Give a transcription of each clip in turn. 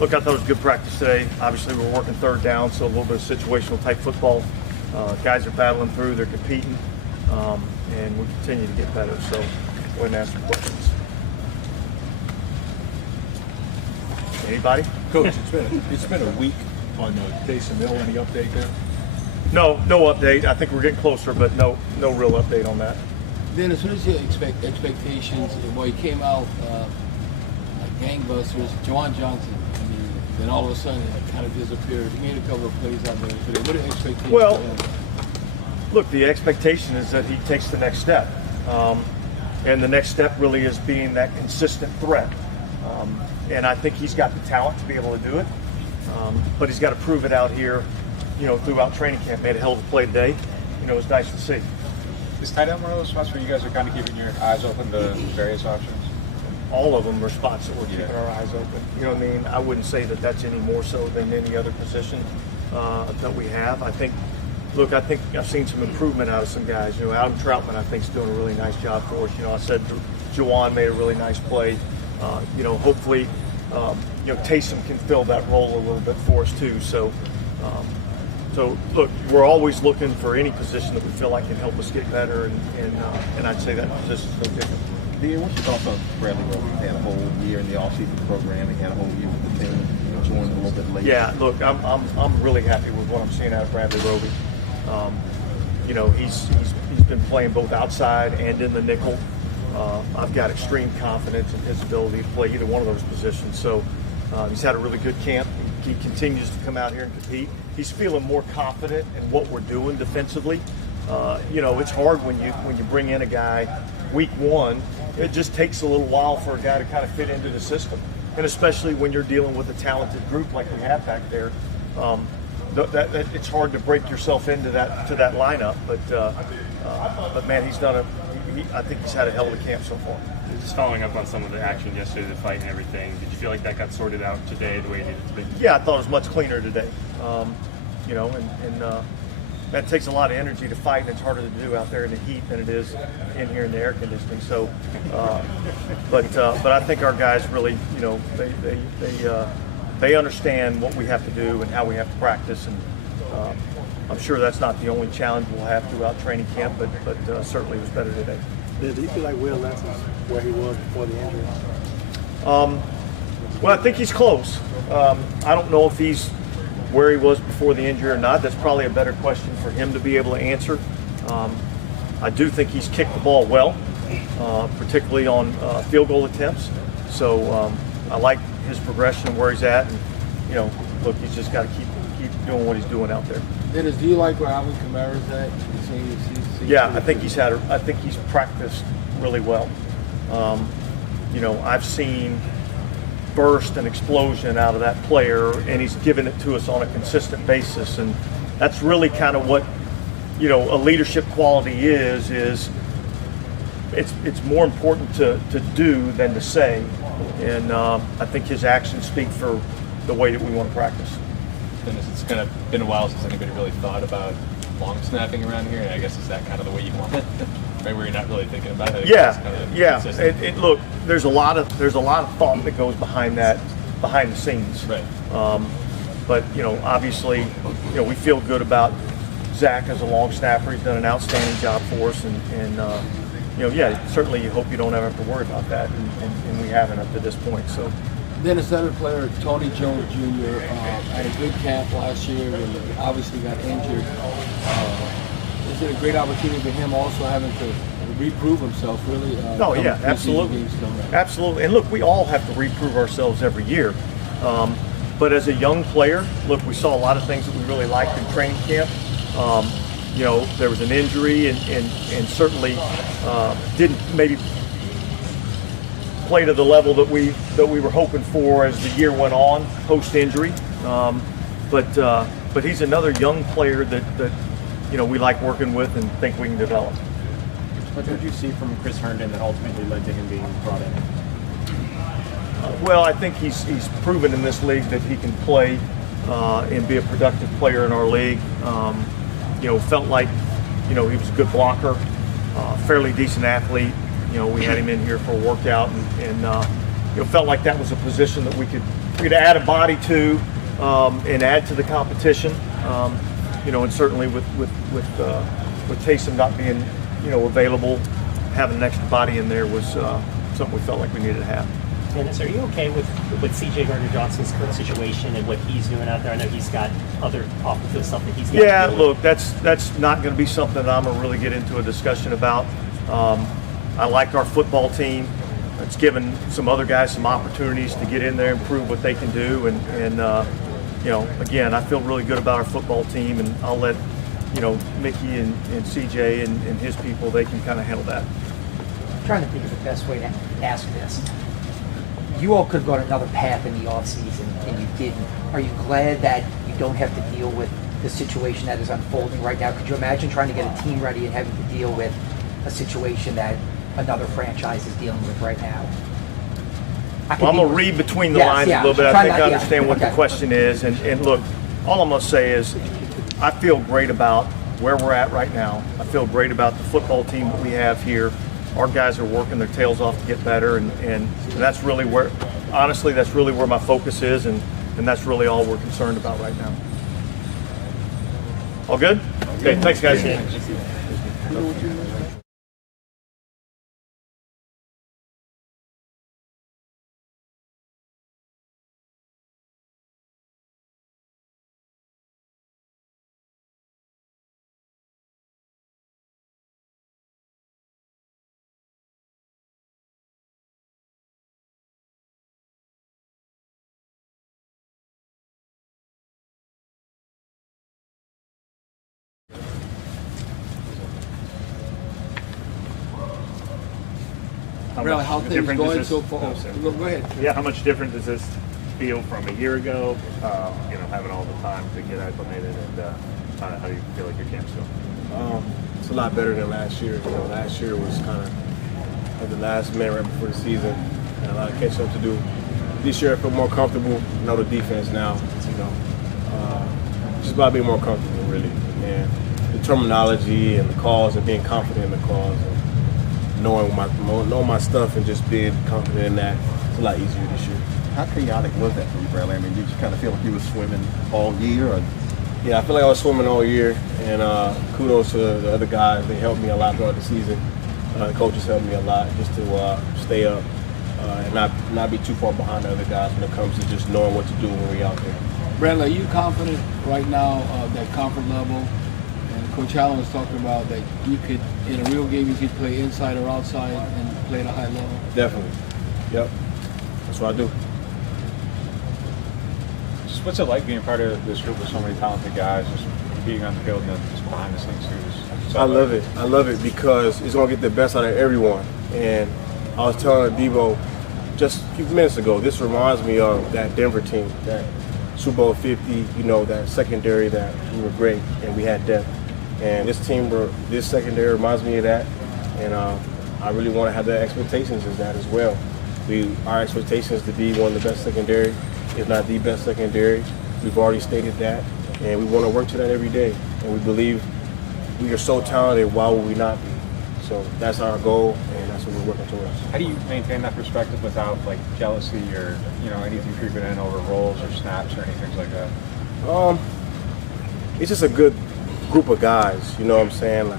Look, I thought it was good practice today. Obviously, we're working third down, so a little bit of situational type football. Guys are battling through, they're competing, and we continue to get better. So, go ahead and ask some questions. Anybody? Coach, it's been a week on Taysom Hill. Any update there? No update. I think we're getting closer, but no real update on that. Dennis, what is your expectations? Well, he came out like gangbusters. Juwan Johnson, I mean, then all of a sudden it kind of disappeared. He made a couple of plays out there today. What are your expectations? Well, look, the expectation is that he takes the next step. And the next step really is being that consistent threat. And I think he's got the talent to be able to do it. But he's got to prove it out here, throughout training camp. Made a hell of a play today. It was nice to see. Is tight end one of those spots where you guys are kind of keeping your eyes open to various options? All of them are spots that we're keeping our eyes open. You know what I mean? I wouldn't say that that's any more so than any other position that we have. I think I've seen some improvement out of some guys. Adam Troutman, I think, is doing a really nice job for us. I said Juwan made a really nice play. Hopefully, Taysom can fill that role a little bit for us too. So look, we're always looking for any position that we feel like can help us get better, and I'd say that position's no different. Dean, what's your thoughts on Bradley Roby? He had a whole year in the offseason program. He had a whole year with the team. Joined a little bit late. Yeah, look, I'm really happy with what I'm seeing out of Bradley Roby. He's been playing both outside and in the nickel. I've got extreme confidence in his ability to play either one of those positions. So he's had a really good camp. He continues to come out here and compete. He's feeling more confident in what we're doing defensively. It's hard when you bring in a guy week one. It just takes a little while for a guy to kind of fit into the system, and especially when you're dealing with a talented group like we have back there. It's hard to break yourself into that lineup. But man, he's done I think he's had a hell of a camp so far. Just following up on some of the action yesterday, the fight and everything, did you feel like that got sorted out today the way it needed to be? Yeah, I thought it was much cleaner today. That takes a lot of energy to fight, and it's harder to do out there in the heat than it is in here in the air conditioning. So, but I think our guys really, they understand what we have to do and how we have to practice, and I'm sure that's not the only challenge we'll have throughout training camp, but certainly it was better today. Do you feel like Wil Lutz is where he was before the injury? Well, I think he's close. I don't know if he's where he was before the injury or not. That's probably a better question for him to be able to answer. I do think he's kicked the ball well, particularly on field goal attempts. So I like his progression and where he's at. And, look, he's just got to keep doing what he's doing out there. Dennis, do you like where Alvin Kamara's at? Yeah, I think he's practiced really well. I've seen burst and explosion out of that player, and he's given it to us on a consistent basis, and that's really kind of what a leadership quality is it's more important to do than to say, and I think his actions speak for the way that we want to practice. Dennis, it's kind of been a while since anybody really thought about long snapping around here, and I guess is that kind of the way you want it? Right, where you're not really thinking about it. Yeah. Look, there's a lot of thought that goes behind that, behind the scenes. Right. But obviously, we feel good about Zach as a long snapper. He's done an outstanding job for us, and certainly you hope you don't ever have to worry about that, and we haven't up to this point. So. Dennis, other player Tony Jones Jr. Had a good camp last year and obviously got injured. Is it a great opportunity for him also having to reprove himself, really? Absolutely. Absolutely. And look, we all have to reprove ourselves every year. But as a young player, look, we saw a lot of things that we really liked in training camp. There was an injury and certainly didn't maybe play to the level that we were hoping for as the year went on post-injury. But he's another young player that we like working with and think we can develop. What did you see from Chris Herndon that ultimately led to him being brought in? Well, I think he's proven in this league that he can play and be a productive player in our league. Felt like he was a good blocker, fairly decent athlete. We had him in here for a workout, and felt like that was a position that we could we're going to add a body to and add to the competition. And certainly with Taysom not being available, having an extra body in there was something we felt like we needed to have. Dennis, are you okay with C.J. Gardner-Johnson's current situation and what he's doing out there? I know he's got other off-the-field stuff that he's got. Yeah, look, that's not going to be something that I'm going to really get into a discussion about. I like our football team. It's given some other guys some opportunities to get in there and prove what they can do. And again, I feel really good about our football team, and I'll let Mickey and CJ and his people, they can kind of handle that. I'm trying to think of the best way to ask this. You all could have gone another path in the offseason, and you didn't. Are you glad that you don't have to deal with the situation that is unfolding right now? Could you imagine trying to get a team ready and having to deal with a situation that another franchise is dealing with right now? Well, I'm going to read between the lines a little bit. I think I understand what the question is. And look, all I'm going to say is I feel great about where we're at right now. I feel great about the football team that we have here. Our guys are working their tails off to get better, and that's really where, honestly, that's really where my focus is, and that's really all we're concerned about right now. All good? Okay, thanks, guys. Really, how things different going is so this? far? No, sir. Go ahead. Yeah, how much different does this feel from a year ago? Having all the time to get acclimated, and how do you feel like your camp's going? It's a lot better than last year. Last year was kind of at the last minute right before the season, and a lot of catching up to do. This year I feel more comfortable. Know the defense now. Just about being more comfortable, really, and the terminology and the calls and being confident in the calls. Knowing my stuff and just being confident in that, it's a lot easier this year. How chaotic was that for you, Bradley? I mean, did you kind of feel like you were swimming all year? Or? Yeah, I feel like I was swimming all year, and kudos to the other guys. They helped me a lot throughout the season. The coaches helped me a lot just to stay up and not be too far behind the other guys when it comes to just knowing what to do when we're out there. Bradley, are you confident right now that comfort level? And Coach Allen was talking about that you could, in a real game, you could play inside or outside and play at a high level. Definitely. Yep. That's what I do. Just what's it like being part of this group with so many talented guys, just being on the field and then just behind the scenes too? I love it. I love it because it's going to get the best out of everyone. And I was telling Debo just a few minutes ago, this reminds me of that Denver team, that Super Bowl 50, that secondary that we were great and we had depth. And this secondary reminds me of that. And I really want to have the expectations as that as well. Our expectation is to be one of the best secondary, if not the best secondary. We've already stated that. And we want to work to that every day. And we believe we are so talented, why would we not be? So that's our goal, and that's what we're working towards. How do you maintain that perspective without jealousy or anything creeping in over roles or snaps or anything like that? It's just a good group of guys. You know what I'm saying?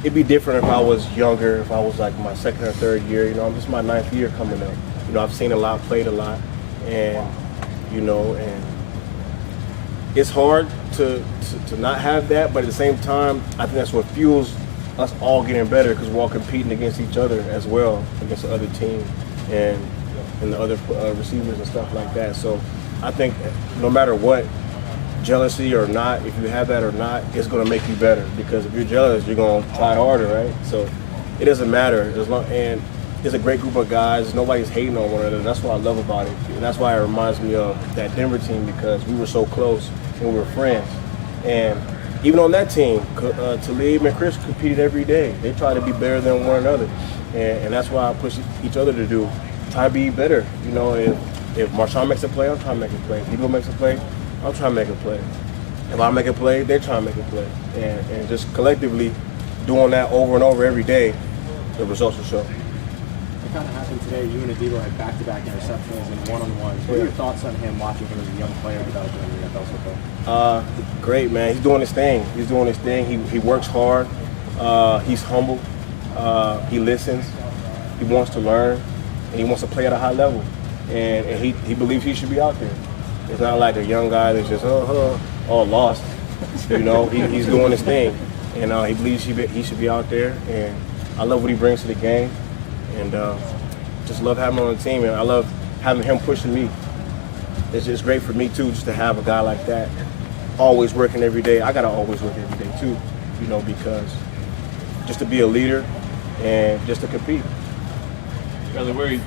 It'd be different if I was younger, if I was my second or third year. This is my 9th year coming up. I've seen a lot, played a lot, and and it's hard to not have that, but at the same time, I think that's what fuels us all getting better because we're all competing against each other as well, against the other team and the other receivers and stuff like that. So I think no matter what, jealousy or not, if you have that or not, it's going to make you better because if you're jealous, you're going to try harder, right? So it doesn't matter. And it's a great group of guys. Nobody's hating on one another. That's what I love about it. And that's why it reminds me of that Denver team because we were so close and we were friends. And even on that team, Talib and Chris competed every day. They try to be better than one another. And that's why I push each other to do. Try to be better. If Marshawn makes a play, I'm trying to make a play. If Debo makes a play, I'm trying to make a play. If I make a play, they're trying to make a play. And just collectively doing that over and over every day, the results will show. It kind of happened today. You and Adebo had back-to-back interceptions and one-on-ones. What are your thoughts on him, watching him as a young player developing in the NFL football? Great, man. He's doing his thing. He works hard. He's humble. He listens. He wants to learn, and he wants to play at a high level. And he believes he should be out there. It's not like a young guy that's just all lost. You know, he's doing his thing, and he believes he should be out there. And I love what he brings to the game, and just love having him on the team. And I love having him pushing me. It's just great for me too, just to have a guy like that, always working every day. I gotta always work every day too, you know, because just to be a leader and just to compete. Bradley, where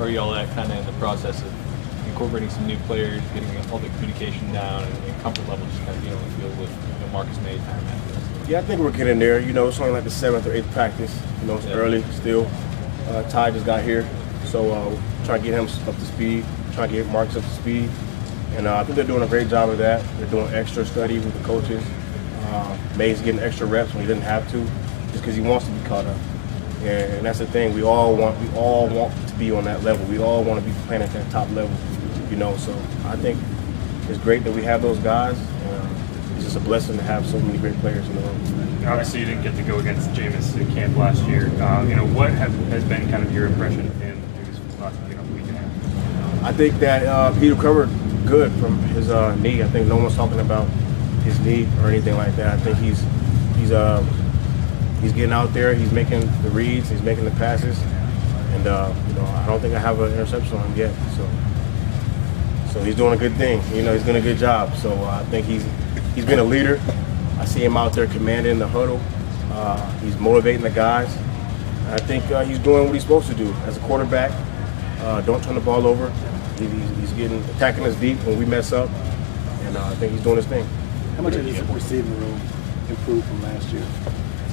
are y'all at kind of in the process of incorporating some new players, getting all the communication down, and comfort level just kind of being on the field with Marcus May, Tyrann Mathieu? Yeah, I think we're getting there. You know, it's only like the 7th or 8th practice. You know, it's early still. Ty just got here, so trying to get him up to speed, trying to get Marcus up to speed. And I think they're doing a great job of that. They're doing extra study with the coaches. May's getting extra reps when he didn't have to, just because he wants to be caught up. And that's the thing. We all want to be on that level. We all want to be playing at that top level. You know, so I think it's great that we have those guys. It's just a blessing to have so many great players in the room. Obviously, you didn't get to go against Jameis in camp last year. You know, what has been kind of your impression of him through this last week and a half? I think that he recovered good from his knee. I think no one's talking about his knee or anything like that. I think he's getting out there. He's making the reads. He's making the passes. And you know, I don't think I have an interception on him yet. So he's doing a good thing. You know, he's doing a good job. So I think he's been a leader. I see him out there commanding the huddle. He's motivating the guys. And I think he's doing what he's supposed to do as a quarterback. Don't turn the ball over. He's attacking us deep when we mess up. And I think he's doing his thing. How much has his receiving room improved from last year?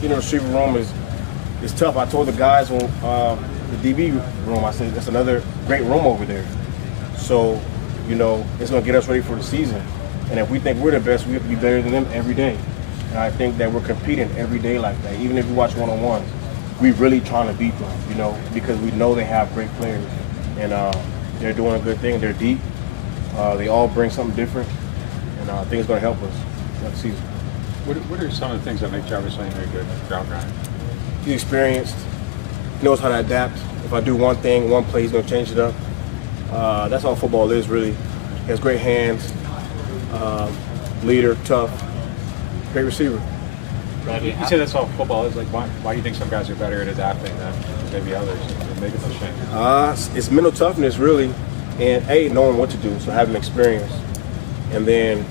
You know, the receiving room is tough. I told the guys when the DB room, I said, that's another great room over there. So, you know, it's going to get us ready for the season. And if we think we're the best, we have to be better than them every day. And I think that we're competing every day like that. Even if you watch one-on-ones, we're really trying to beat them, you know, because we know they have great players. And they're doing a good thing. They're deep. They all bring something different. And I think it's going to help us next season. What are some of the things that make Jarvis Landry a good route runner? He's experienced. He knows how to adapt. If I do one thing, one play, he's going to change it up. That's all football is, really. He has great hands, leader, tough, great receiver. You say that's all football is. Like, why do you think some guys are better at adapting than maybe others and making those changes? It's mental toughness, really, and knowing what to do, so having experience. And then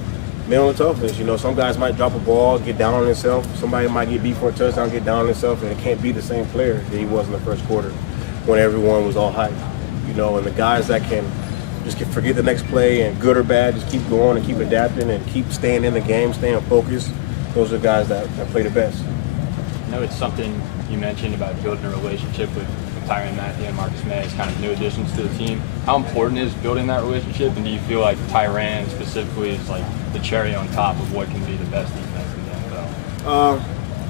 mental toughness, you know, some guys might drop a ball, get down on himself. Somebody might get beat for a touchdown, get down on himself, and it can't be the same player that he was in the first quarter when everyone was all hyped. You know, and the guys that can just forget the next play and good or bad, just keep going and keep adapting and keep staying in the game, staying focused, those are guys that play the best. I know it's something you mentioned about building a relationship with Tyrann Mathieu and Marcus May as kind of new additions to the team. How important is building that relationship, and do you feel like Tyrann specifically is like the cherry on top of what can be the best defense in the NFL?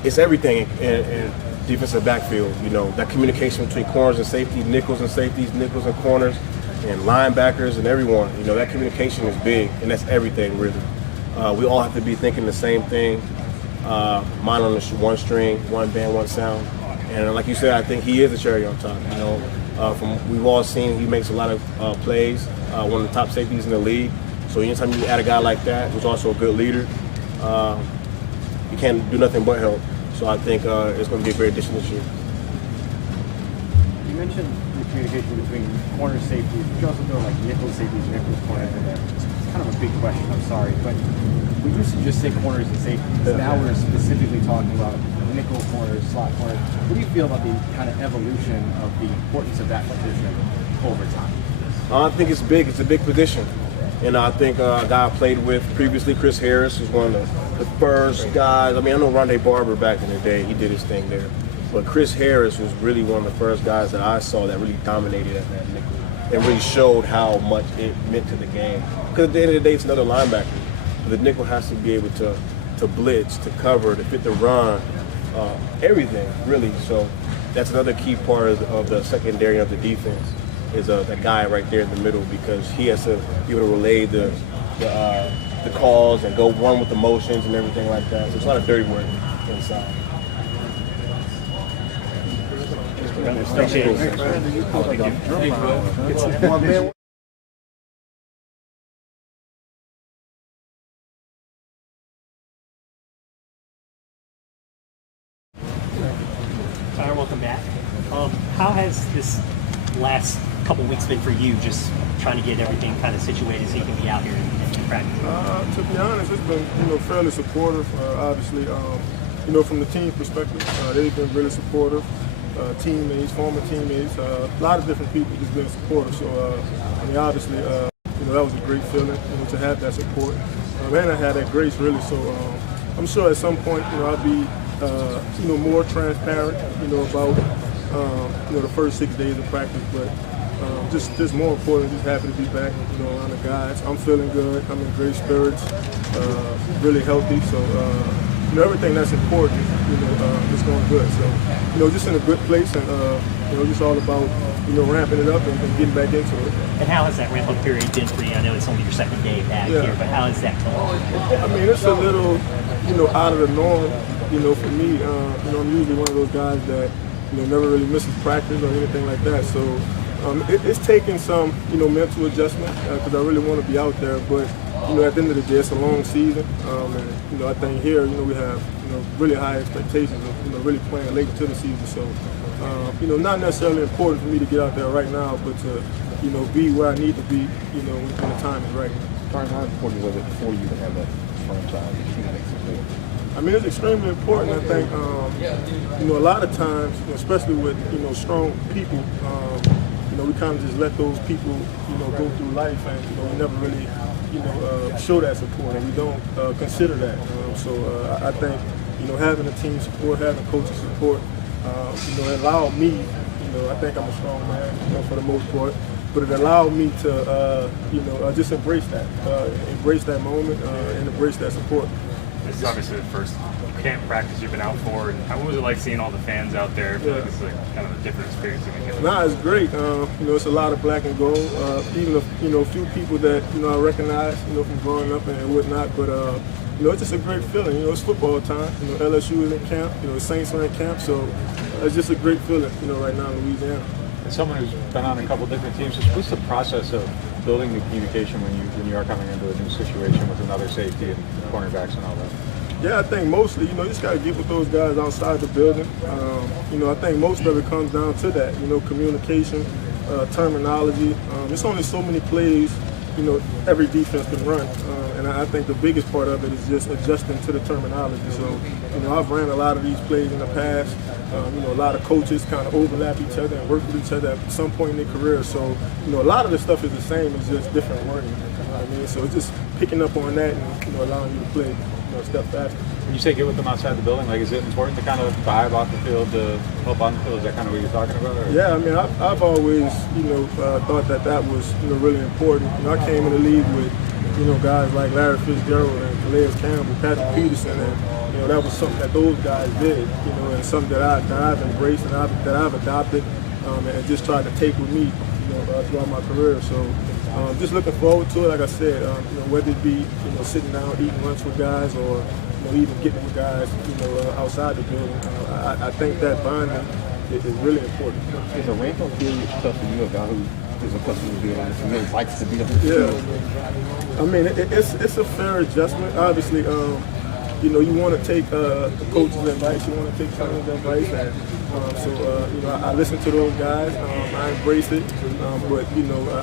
It's everything in defensive backfield. You know, that communication between corners and safeties, nickels and safeties, nickels and corners, and linebackers and everyone. You know, that communication is big, and that's everything really. We all have to be thinking the same thing. Mind on the one string, one band, one sound. And like you said, I think he is a cherry on top. You know, we've all seen he makes a lot of plays. One of the top safeties in the league. So anytime you add a guy like that, who's also a good leader, you can't do nothing but help. So I think it's going to be a great addition this year. You mentioned the communication between corner safeties, but you also throw like nickel safeties, nickel corners in there. It's kind of a big question, I'm sorry, but we used to just say corners and safeties. Now we're specifically talking about nickel corners, slot corners. What do you feel about the kind of evolution of the importance of that position over time? I think it's big. It's a big position. And I think a guy I played with previously, Chris Harris, was one of the first guys. I mean, I know Rondé Barber back in the day, he did his thing there. But Chris Harris was really one of the first guys that I saw that really dominated at that nickel and really showed how much it meant to the game. Because at the end of the day, it's another linebacker. The nickel has to be able to blitz, to cover, to fit the run. everything really. So that's another key part of the secondary of the defense is that guy right there in the middle, because he has to be able to relay the calls and go one with the motions and everything like that. So it's a lot of dirty work inside. Appreciate it. Tyrann, welcome back. How has this last couple weeks been for you, just trying to get everything kind of situated so you can be out here and practice? To be honest, it's been fairly supportive. Obviously, from the team perspective, they've been really supportive. Teammates, former teammates, a lot of different people just been supportive. So obviously, that was a great feeling, to have that support. And I had that grace really. So I'm sure at some point, I'll be more transparent, about the first 6 days of practice. But just more important, just happy to be back, around the guys. I'm feeling good. I'm in great spirits, really healthy. So everything that's important, is going good. So just in a good place, and just all about ramping it up and getting back into it. And how has that ramp up period been for you? I know it's only your second day back here, but how has that gone? I mean, it's a little out of the norm, for me. I'm usually one of those guys that never really misses practice or anything like that. So it's taking some mental adjustment because I really want to be out there, but at the end of the day, it's a long season, and I think here we have really high expectations of really playing late into the season. So not necessarily important for me to get out there right now, but to be where I need to be when the time is right. How important was it for you to have that franchise teammate support? I mean, it's extremely important. I think a lot of times, especially with strong people, we kind of just let those people go through life, and we never really show that support, and we don't consider that. So I think having a team support, having coaching support, it allowed me. I think I'm a strong man, for the most part, but it allowed me to just embrace that moment, and embrace that support. This is obviously the first camp practice you've been out for. And what was it like seeing all the fans out there? I feel like it's kind of a different experience. Nah, it's great. It's a lot of black and gold. Even a few people that I recognize, from growing up and whatnot. But it's just a great feeling. It's football time. LSU is in camp. Saints are in camp. So it's just a great feeling. Right now in Louisiana. As someone who's been on a couple different teams, what's the process of building the communication when you are coming into a new situation with another safety and cornerbacks and all that? Yeah, I think mostly, you just got to get with those guys outside the building. I think most of it comes down to that, communication, terminology. There's only so many plays, every defense can run. And I think the biggest part of it is just adjusting to the terminology. So, I've ran a lot of these plays in the past. A lot of coaches kind of overlap each other and work with each other at some point in their career. So, a lot of the stuff is the same, it's just different wording. You know what I mean? So it's just picking up on that and, allowing you to play a step faster. When you say get with them outside the building, is it important to kind of vibe off the field to help on the field? Is that kind of what you're talking about? Or? Yeah, I mean, I've always, thought that was, really important. I came in the league with, guys like Larry Fitzgerald and Calais Campbell, Patrick Peterson, and, that was something that those guys did, and something that I've embraced and that I've adopted and just tried to take with me, throughout my career. So just looking forward to it. Like I said, whether it be, sitting down, eating lunch with guys or, even getting with guys, outside the building. I think that bonding is really important. Is a ramp-up period tough for you, a guy who is accustomed to being on the field, likes to be on the field? Yeah. I mean, it's a fair adjustment. Obviously, you want to take the coach's advice, you want to take someone's advice, and I listen to those guys, I embrace it, but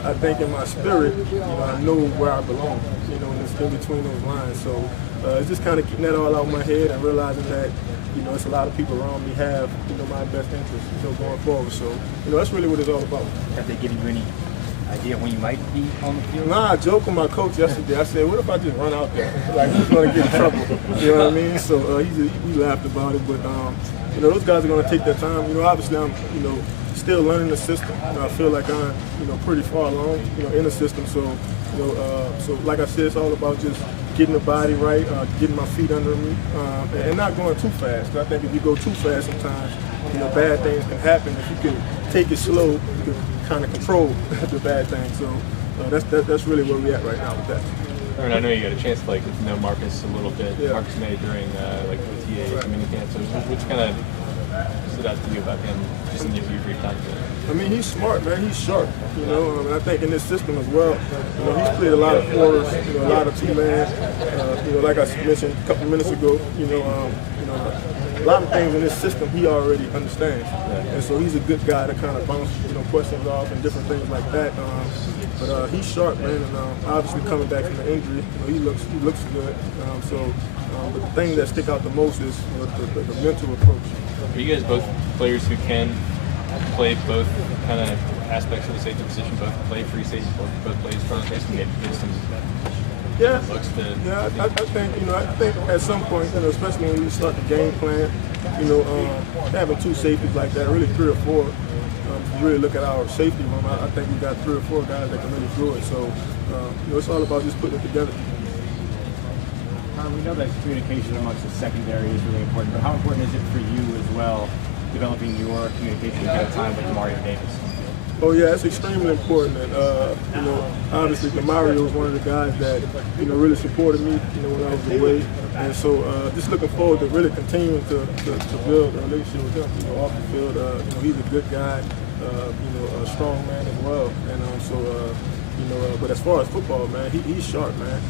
I think in my spirit, I know where I belong, it's in between those lines. So it's just kind of getting that all out of my head and realizing that it's a lot of people around me have my best interests going forward. So that's really what it's all about. Have they given you any idea when you might be on the field? Nah, I joked with my coach yesterday. I said, what if I just run out there? Who's going to get in trouble? You know what I mean? So we laughed about it. But, those guys are going to take their time. Obviously I'm, still learning the system. I feel like I'm, pretty far along, in the system. So, so like I said, it's all about just getting the body right, getting my feet under me, and not going too fast. 'Cause I think if you go too fast, sometimes, bad things can happen. If you can take it slow, you can kind of control the bad things. So that's really where we're at right now with that. I know you got a chance to know Marcus a little bit. Yeah. Marcus May during OTA and minicamp. So what's kind of stood out to you about him just in your brief time? I mean, he's smart, man. He's sharp. And I think in this system as well, he's played a lot of quarters, a lot of two-man. Like I mentioned a couple minutes ago, a lot of things in this system he already understands, and so he's a good guy to kind of bounce, questions off and different things like that. But he's sharp, man, and obviously coming back from the injury, he looks good. But the thing that stick out the most is the mental approach. Are you guys both players who can play both kind of aspects of the safety position, both play free safety, both play strong safety, and get some looks to? Yeah, I think at some point, especially when you start the game plan, having two safeties like that, really 3 or 4. If you really look at our safety room, I think we got 3 or 4 guys that can really do it. So, it's all about just putting it together. We know that communication amongst the secondary is really important, but how important is it for you as well, developing your communication at a time with Mario Davis? Oh yeah, it's extremely important. And obviously, Mario was one of the guys that really supported me, when I was away. And so, just looking forward to really continuing to build a relationship with him. Off the field, he's a good guy, a strong man as well. And but as far as football, man, he's sharp, man.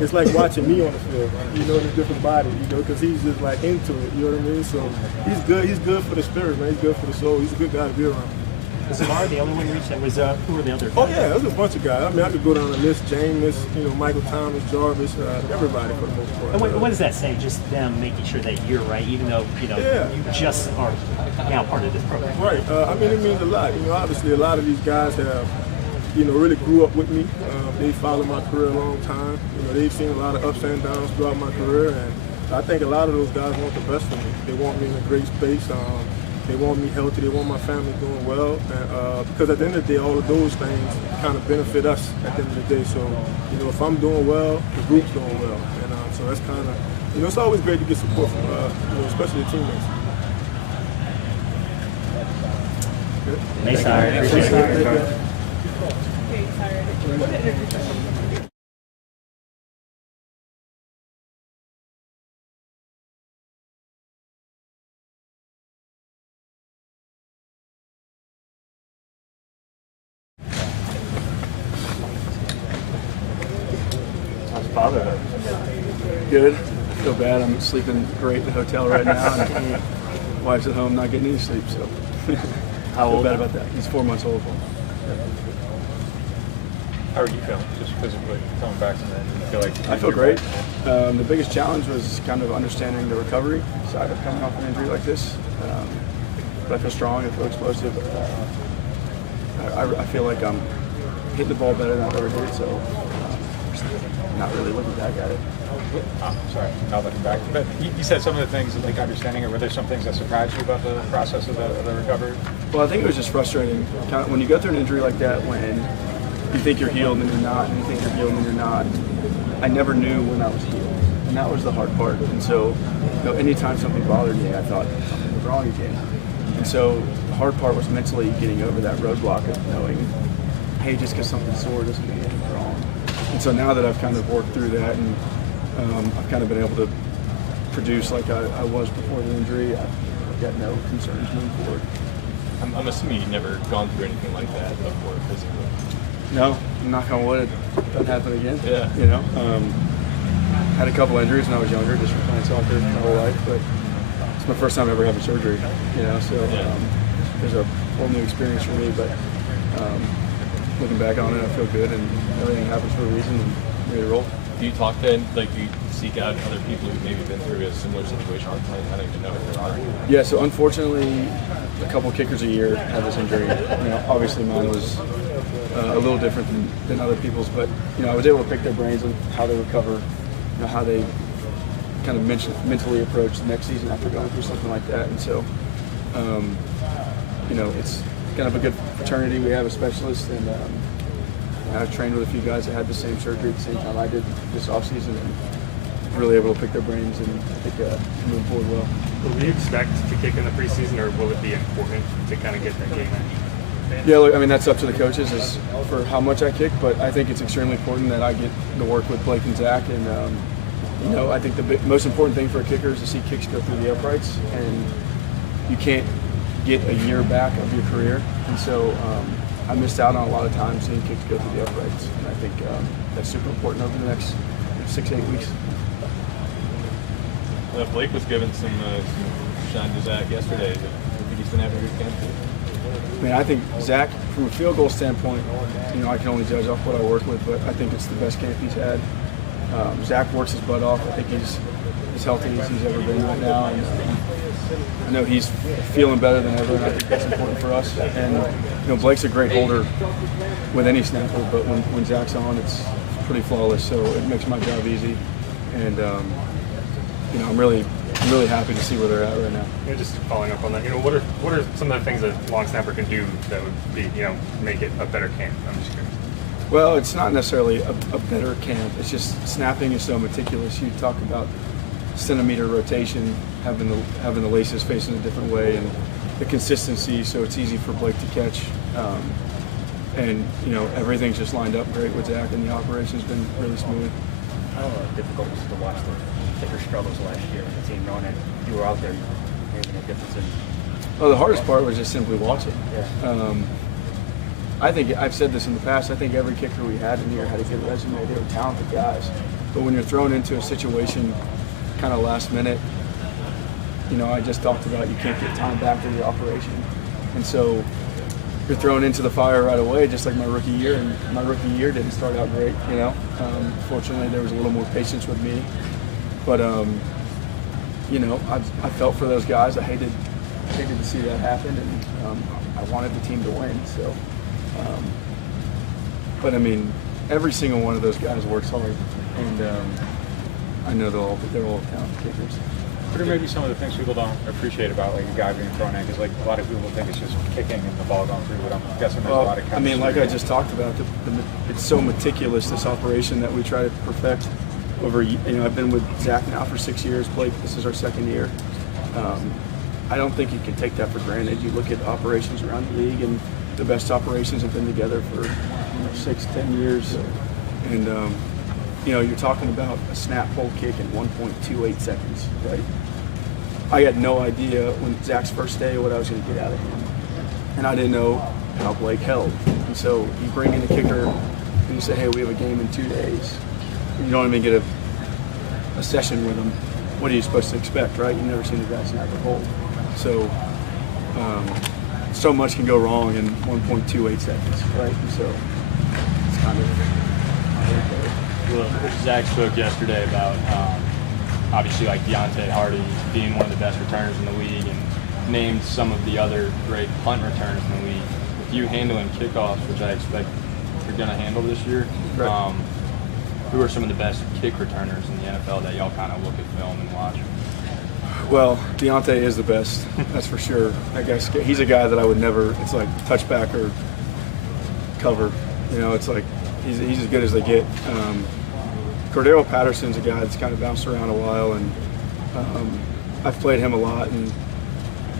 It's like watching me on the field, in a different body, because he's just into it, you know what I mean? So he's good. He's good for the spirit, man. He's good for the soul. He's a good guy to be around. Was Zamar the only one reached that? Was who were the other? Oh yeah, there's a bunch of guys. I mean, I could go down the list: Jameis, Michael Thomas, Jarvis, everybody for the most part. And what does that say? Just them making sure that you're right, even though you just are now part of this program. Right. I mean, it means a lot. Obviously, a lot of these guys have, really grew up with me. They followed my career a long time. They've seen a lot of ups and downs throughout my career, and I think a lot of those guys want the best for me. They want me in a great space. They want me healthy. They want my family doing well. And, because at the end of the day, all of those things kind of benefit us at the end of the day. So, if I'm doing well, the group's doing well. And so that's kind of, it's always great to get support from, especially the teammates. Nice, I appreciate it. How's fatherhood? Good. I feel bad. I'm sleeping great in the hotel right now, and wife's at home not getting any sleep. So How I feel old? bad about that. He's 4 months old. How are you feeling, just physically coming back from that? You feel like I feel great. The biggest challenge was kind of understanding the recovery side of coming off an injury like this. But I feel strong. I feel explosive. I feel like I'm hitting the ball better than I've ever hit it, so not really looking back at it. Oh, sorry, not looking back. But you said some of the things, like understanding it. Were there some things that surprised you about the process of the recovery? Well, I think it was just frustrating. Kind of, when you go through an injury like that, when you think you're healed and you're not, and you think you're healed and you're not, I never knew when I was healed, and that was the hard part. And so, anytime something bothered me, I thought something was wrong again. And so, the hard part was mentally getting over that roadblock of knowing, hey, just because something's sore doesn't mean anything's wrong. And so now that I've kind of worked through that, and I've kind of been able to produce like I was before the injury, I've got no concerns moving forward. I'm assuming you've never gone through anything like that before physically. No, knock on wood, it doesn't happen again. Yeah. Had a couple injuries when I was younger, just from playing soccer my whole life, but it's my first time ever having surgery. There's a whole new experience for me. But looking back on it, I feel good, and everything happens for a reason, and I'm ready to roll. Do you talk to, do you seek out other people who've maybe been through a similar situation? I don't even know if there are. Yeah, so unfortunately, a couple kickers a year had this injury. Obviously mine was a little different than other people's, but I was able to pick their brains on how they recover, how they kind of mentally approach the next season after going through something like that. And so, it's kind of a good fraternity. We have a specialist, and I've trained with a few guys that had the same surgery at the same time I did this offseason, and really able to pick their brains and I think move forward well. Will you expect to kick in the preseason, or will it be important to kind of get that game in? Yeah, look, I mean, that's up to the coaches as for how much I kick, but I think it's extremely important that I get to work with Blake and Zach. And, I think the most important thing for a kicker is to see kicks go through the uprights. And you can't get a year back of your career. And so I missed out on a lot of time seeing kicks go through the uprights. And I think that's super important over the next 6-8 weeks. Blake was given some shine to Zach yesterday. Do you think he's going to have a good camp too? I mean, I think Zach, from a field goal standpoint, I can only judge off what I work with, but I think it's the best camp he's had. Zach works his butt off. I think he's as healthy as he's ever been right now. And I know he's feeling better than ever, and I think that's important for us. And, Blake's a great holder with any snapper, but when Zach's on, it's pretty flawless, so it makes my job easy. And, I'm really happy to see where they're at right now. Just following up on that, what are some of the things that long snapper can do that would be, make it a better camp? I'm just curious. Well, it's not necessarily a better camp. It's just snapping is so meticulous. You talk about centimeter rotation, having the laces facing a different way, and the consistency, so it's easy for Blake to catch. And everything's just lined up great with Zach, and the operation's been really smooth. How difficult was it to watch the kicker struggles last year with the team knowing that you were out there making a difference in? Well, the hardest part was just simply watching. Yeah. I think I've said this in the past. I think every kicker we had in here had a good resume. They were talented guys, but when you're thrown into a situation, kind of last minute, I just talked about you can't get time back in the operation, and so you're thrown into the fire right away, just like my rookie year. And my rookie year didn't start out great. Fortunately, there was a little more patience with me, but I felt for those guys. I hated to see that happen, and I wanted the team to win. So. But I mean, every single one of those guys works hard, and I know they're all talented kickers. What are maybe some of the things people don't appreciate about a guy being thrown in? Because a lot of people think it's just kicking and the ball going through, but I'm guessing there's a lot of. I mean, like I just talked about, it's so meticulous, this operation that we try to perfect over. I've been with Zach now for 6 years. Blake, this is our 2nd year. I don't think you can take that for granted. You look at operations around the league, and the best operations have been together for 6-10 years, and you're talking about a snap pull kick in 1.28 seconds, right? I had no idea when Zach's first day what I was going to get out of him, and I didn't know how Blake held. And so you bring in a kicker and you say, hey, we have a game in 2 days. You don't even get a session with him. What are you supposed to expect, right? You've never seen a guy snap or hold. So much can go wrong in 1.28 seconds, right? And so it's kind of Well, Zach spoke yesterday about obviously Deontay Hardy being one of the best returners in the league, and named some of the other great punt returners in the league. With you handling kickoffs, which I expect you're going to handle this year, right. Who are some of the best kick returners in the NFL that y'all kind of look at film and watch? Well, Deontay is the best, that's for sure. That guy's, he's a guy that I would never, it's like touchback or cover. It's like he's as good as they get. Cordero Patterson's a guy that's kind of bounced around a while, and I've played him a lot, and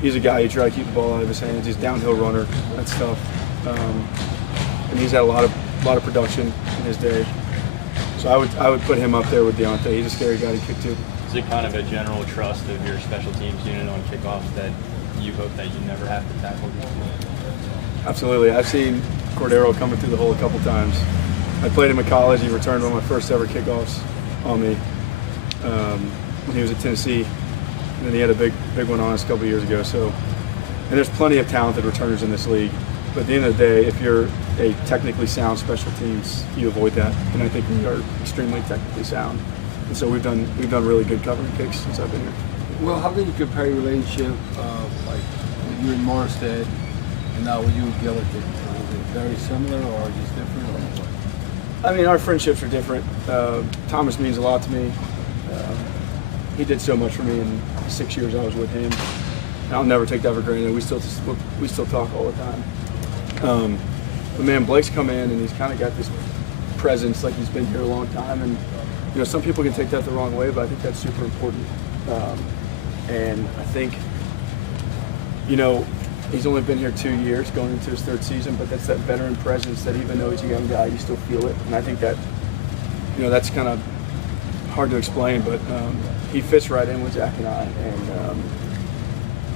he's a guy you try to keep the ball out of his hands. He's a downhill runner, that's tough. And he's had a lot of production in his day. So I would put him up there with Deontay. He's a scary guy to kick to. Is it kind of a general trust of your special teams unit on kickoffs that you hope that you never have to tackle? Absolutely. I've seen Cordero coming through the hole a couple times. I played him in college. He returned one of my first ever kickoffs on me when he was at Tennessee. And then he had a big one on us a couple years ago. So, and there's plenty of talented returners in this league. But at the end of the day, if you're a technically sound special teams, you avoid that. And I think we are extremely technically sound. And so we've done really good covering kicks since I've been here. Well, how can you compare your relationship, with you and Morstead, and now with you and Gilligan? Is it very similar or just different? Or what? I mean, our friendships are different. Thomas means a lot to me. He did so much for me in 6 years I was with him. And I'll never take that for granted. We still talk all the time. But man, Blake's come in and he's kind of got this presence, like he's been here a long time. And you know, some people can take that the wrong way, but I think that's super important. And I think, you know, he's only been here 2 years, going into his 3rd season, but that's that veteran presence that even though he's a young guy, you still feel it. And I think that, you know, that's kind of hard to explain, but he fits right in with Zach and I. And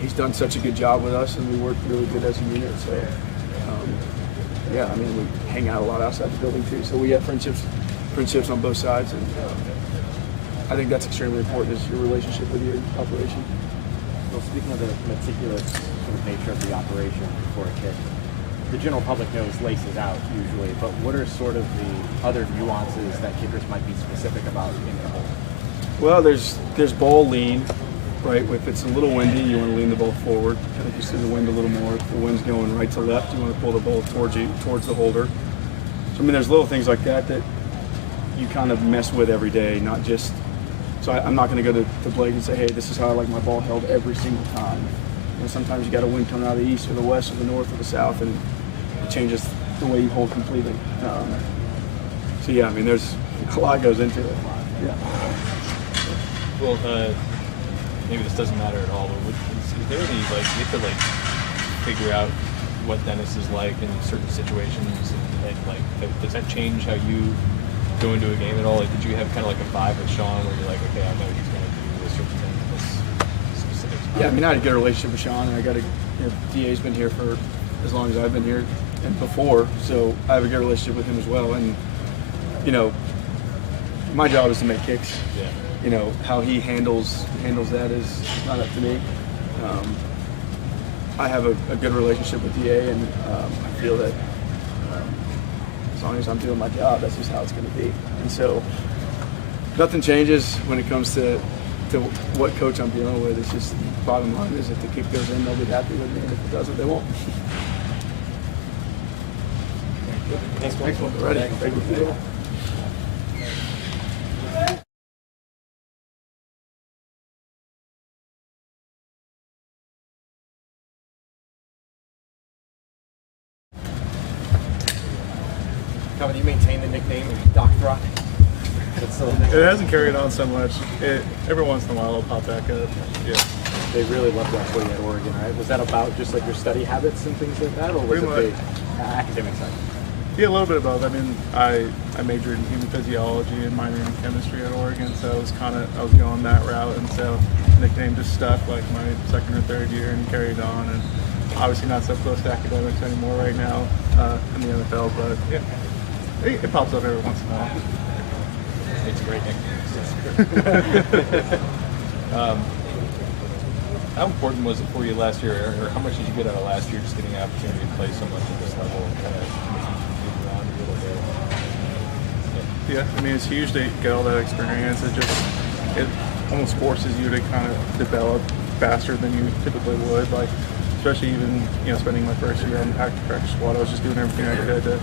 he's done such a good job with us, and we work really good as a unit. So, yeah, I mean, we hang out a lot outside the building too. So we have friendships on both sides, and I think that's extremely important, is your relationship with your operation. Well, speaking of the meticulous sort of nature of the operation before a kick, the general public knows laces out usually, but what are sort of the other nuances that kickers might be specific about in the hole? Well, there's ball lean, right? If it's a little windy, you want to lean the ball forward, kind of just see the wind a little more. If the wind's going right to left, you want to pull the ball towards you, towards the holder. So I mean, there's little things like that you kind of mess with every day, not just. So I'm not going to go to Blake and say, hey, this is how I like my ball held every single time. You know, sometimes you got a wind coming out of the east or the west or the north or the south, and it changes the way you hold completely. So yeah, I mean, there's a lot goes into it. Yeah. Well, maybe this doesn't matter at all, but is there any, like, you have to, like, figure out what Dennis is like in certain situations, and like, does that change how you go into a game at all? Like, did you have kind of like a vibe with Sean where you're like, okay, I know he's going to do this certain thing in this specific spot? Yeah, I mean, I had a good relationship with Sean, and I got DA's been here for as long as I've been here and before, so I have a good relationship with him as well. And, you know, my job is to make kicks. Yeah. You know, how he handles that is not up to me. I have a good relationship with DA, and I feel that as long as I'm doing my job, that's just how it's going to be. And so nothing changes when it comes to what coach I'm dealing with. It's just, bottom line is, if the kick goes in, they'll be happy with me, and if it doesn't, they won't. Thanks, Will. Ready. Thank you. Kevin, you maintain the nickname Doc Throck? It hasn't carried on so much. Every once in a while it'll pop back up. Yeah. They really loved that for you at Oregon, right? Was that about just like your study habits and things like that, or was it the academic side? Yeah, a little bit of both. I mean, I majored in human physiology and minored in chemistry at Oregon, so I was going that route, and so the nickname just stuck like my 2nd or 3rd year and carried on. And obviously not so close to academics anymore right now in the NFL, but yeah, it pops up every once in a while. It's a great nickname. How important was it for you last year, or how much did you get out of last year, just getting an opportunity to play so much at this level and kind of move around a little bit? Yeah, I mean, it's huge to get all that experience. It almost forces you to kind of develop faster than you typically would. Like, especially even, you know, spending my first year on active practice squad, I was just doing everything I could to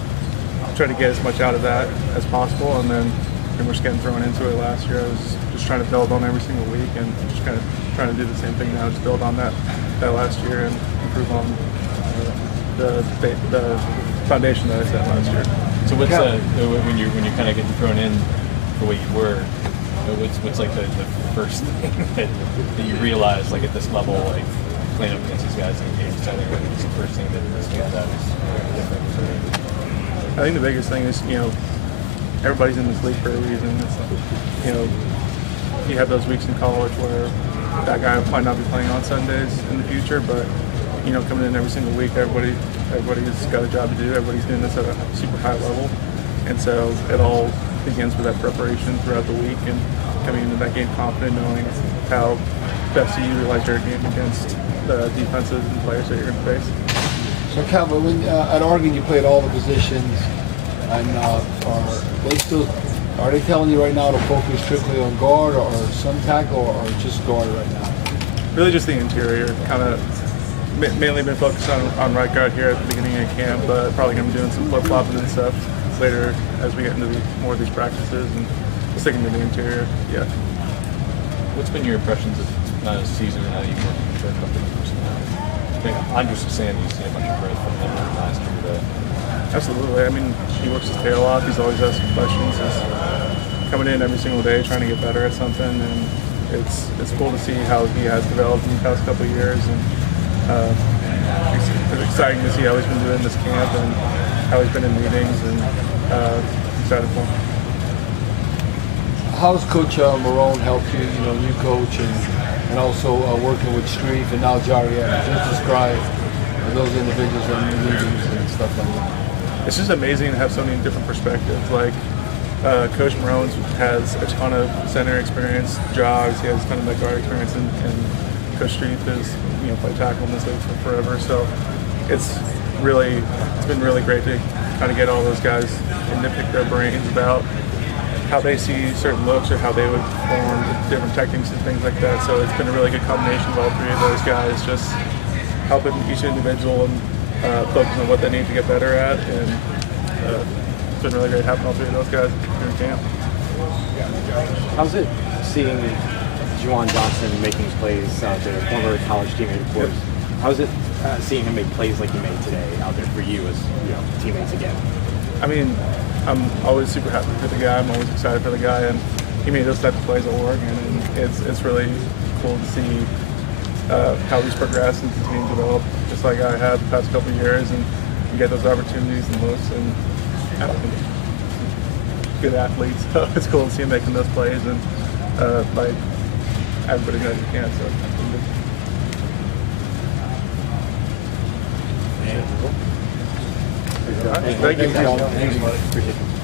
try to get as much out of that as possible, and then pretty much getting thrown into it last year. I was just trying to build on every single week, and just kind of trying to do the same thing now, just build on that last year and improve on the foundation that I set last year. So what's when you're kind of getting thrown in the way you were, what's like the first thing that you realize, like at this level, like playing up against these guys in the game setting, what's the first thing that stands out as different? I think the biggest thing is, you know, everybody's in this league for a reason. It's, you know, you have those weeks in college where that guy might not be playing on Sundays in the future, but, you know, coming in every single week, everybody's got a job to do. Everybody's doing this at a super high level. And so it all begins with that preparation throughout the week and coming into that game confident, knowing how best to utilize your game against the defenses and players that you're going to face. So, Calvin, when at Oregon you played all the positions, and are they telling you right now to focus strictly on guard or some tackle or just guard right now? Really just the interior, kind of mainly been focused on right guard here at the beginning of camp, but probably going to be doing some flip-flopping and stuff later as we get into more of these practices, and sticking to the interior. Yeah. What's been your impressions of not a season now you've worked for a couple of years? think I'm just saying you see a bunch of growth from him last year. But Absolutely. I mean, he works his tail off. He's always asking questions. He's coming in every single day trying to get better at something, and it's cool to see how he has developed in the past couple of years. And it's exciting to see how he's been doing this camp and how he's been in meetings, and excited for him. How's Coach Marone helped you, new coach, and also working with Streif and now Jariet? Just describe those individuals in the meetings and stuff like that. It's just amazing to have so many different perspectives. Like Coach Marone has a ton of center experience, jogs. He has a ton of guard experience, and Coach Streif has played tackle in this league for forever. So it's been really great to kind of get all those guys and nitpick their brains about how they see certain looks or how they would perform different techniques and things like that. So it's been a really good combination of all three of those guys, just helping each individual and focus on what they need to get better at. And it's been really great having all three of those guys during camp. How's it seeing Juwan Johnson making plays out there, former college teammate, of course? How's it seeing him make plays like he made today out there for you as teammates again? I mean, I'm always super happy for the guy. I'm always excited for the guy, and he made those types of plays at Oregon, and it's really cool to see how he's progressed and continued to develop, just like I have the past couple of years, and get those opportunities and looks, and I don't think good athletes. So it's cool to see him making those plays, and like everybody knows he can. So. Thank you. Thank you. Appreciate it.